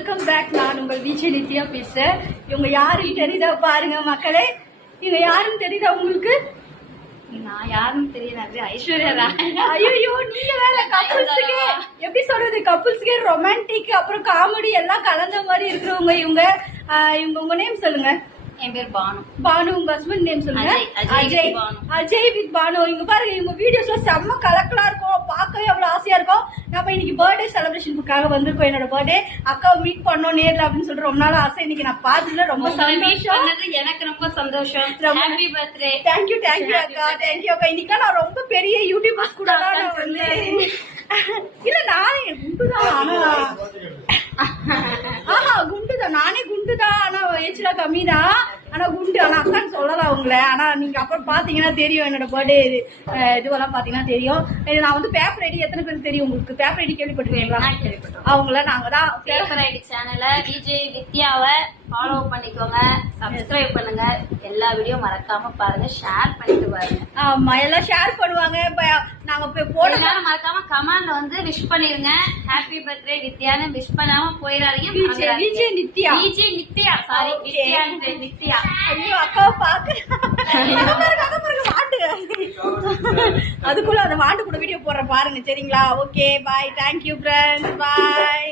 Welcome back. நான் உங்கள் விஜய் நித்யா பேசுறேன். இவங்க யாருன்னு தெரியுதா பாருங்க மக்களே. இவங்க யாருன்னு தெரியுதா உங்களுக்கு? நான் யாருன்னு தெரியாது, ஐஸ்வர்யா ராய். ஐயோ நீங்க வேற கப்புள்ஸுக்கே எப்படி சொல்றது, கப்புள்ஸுக்கே ரொமான்டிக் அப்புறம் காமெடி எல்லாம் கலந்த மாதிரி இருக்கிறவங்க இவங்க. உங்க நேம் சொல்லுங்க. என் பேர் பானு. பானு. உங்க ஹஸ்பண்ட் நேம் சொல்லுங்க. அஜய். அஜய் வித் பானு. இங்க பாருங்க, இவங்க வீடியோஸ்ல செம்ம கலக்கலா இருக்கும், பார்க்கவே அவ்வளவு ஆசையா இருக்கும். நம்ம இன்னைக்கு பர்த்டே செலிப்ரேஷனுக்காக வந்திருக்கோம். என்னோட பர்த்டே அக்காவை மீட் பண்ணோம் நேர்ல அப்படின்னு சொல்லிட்டு ரொம்ப நாள் ஆசை. இன்னைக்கு நான் பார்த்ததுல ரொம்ப சந்தோஷம். எனக்கு ரொம்ப சந்தோஷம். Happy birthday. தேங்க்யூ அக்கா. தேங்க்யூ அக்கா. இன்னைக்கு நான் ரொம்ப பெரிய யூடியூபர்ஸ் கூட நான் வந்து இல்ல நானே குண்டுதான். ஆனா குண்டுதான், நானே குண்டுதான். ஆனா ஏச்சுல கம்மிதான், ஆனா குண்டு. ஆனா அக்கான்னு சொல்லலாம் அவங்கள. ஆனா நீங்க அப்புறம் பாத்தீங்கன்னா தெரியும் என்னோட பர்த்டே இதுவெல்லாம் பாத்தீங்கன்னா தெரியும். நான் வந்து பேப்பர் ஐடி எத்தனை பேருக்கு தெரியும் உங்களுக்கு? பேப்பர் ஐடி கேள்விப்பட்டிருக்கீங்களா? அவங்கள நாங்க தான் பேப்பர் ஐடி சேனலை விஜய் வித்யாவை ஃபாலோ பண்ணிக்கோங்க, சப்ஸ்கிரைப் பண்ணுங்க, எல்லா வீடியோ மறக்காம பாருங்க, ஷேர் பண்ணிட்டு பாருங்க. ஆமா, எல்லாம் ஷேர் பண்ணுவாங்க. நாங்க போடுறதா மறக்காம கமெண்ட்ல வந்து விஷ் பண்ணிருங்க. ஹாப்பி பர்த்டே வித்யான்னு விஷ் பண்ணாம போயிடாதீங்க. விஜய் நித்யா. விஜய் நித்யா, சாரி வித்யா நித்யா. ஐயோ அக்காவை பாக்கு வாண்டு அதுக்குள்ள அந்த வாண்டு கூட வீடியோ போடுற பாருங்க. சரிங்களா? Okay bye. Thank you friends. பாய்.